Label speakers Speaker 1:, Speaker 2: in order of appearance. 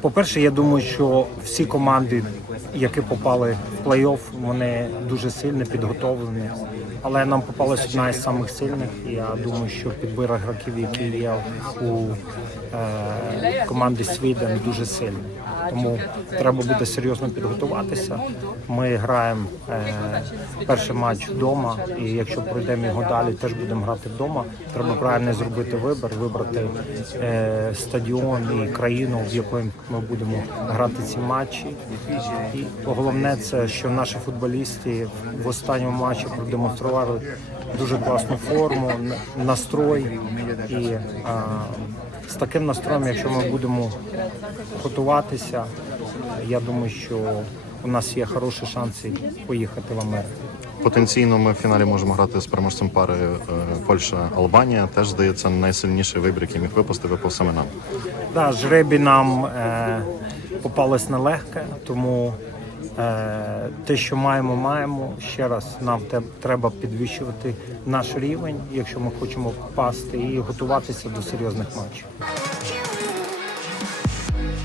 Speaker 1: По-перше, я думаю, що всі команди, які попали в плей-офф, вони дуже сильно підготовлені. Але нам попалась одна із самих сильних. Я думаю, що підбір гравців, які є у е, команди Свіден, дуже сильний. Тому треба буде серйозно підготуватися. Ми граємо е, перший матч вдома, і якщо пройдемо його далі, теж будемо грати вдома. Треба правильно зробити вибір, вибрати е, стадіон і країну, в якої ми будемо грати ці матчі. І головне це, що наші футболісти в останньому матчі продемонстрували дуже класну форму, настрой і а, з таким настроєм, якщо ми будемо готуватися, я думаю, що у нас є хороші шанси поїхати в Америку.
Speaker 2: Потенційно ми в фіналі можемо грати з переможцем пари е, Польща-Албанія. Теж здається найсильніший вибір, який міг випасти, випав саме нам.
Speaker 1: Да, жребі нам е, попалось нелегке, тому те, що маємо, маємо. Ще раз нам треба підвищувати наш рівень, якщо ми хочемо впасти, і готуватися до серйозних матчів.